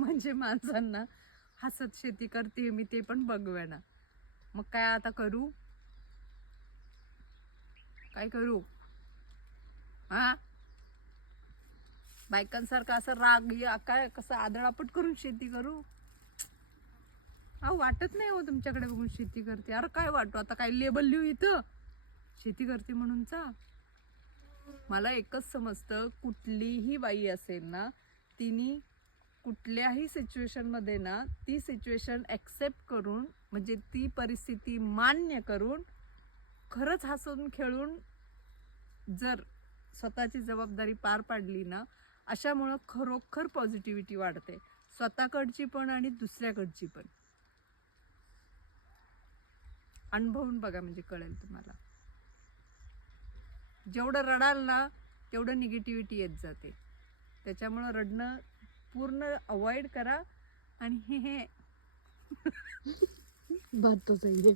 म्हणजे माणसांना हसत शेती करते मी ते पण बघवेना. मग काय आता करू, काय करू? हा, बायकांसारखं असं राग या काय कसं आदळापट करून शेती करू? अहो वाटत नाही हो तुमच्याकडे बघून शेती करते. अरे काय वाटू आता, काय लेबल लिहू इथं शेती करते म्हणूनचा? मला एकच समजतं, कुठलीही बाई असेल ना, तिने कुठल्याही सिच्युएशनमध्ये ना ती सिच्युएशन ॲक्सेप्ट करून, म्हणजे ती परिस्थिती मान्य करून, खरंच हसून खेळून जर स्वतःची जबाबदारी पार पाडली ना, अशामुळं खरोखर पॉझिटिव्हिटी वाढते, स्वतःकडची पण आणि दुसऱ्याकडची पण. अनुभवून बघा म्हणजे कळेल तुम्हाला. जेवढं रडाल ना तेवढं निगेटिव्हिटी येत जाते. त्याच्यामुळं रडणं पूर्ण अवॉइड करा. आणि हे बात तो सही है.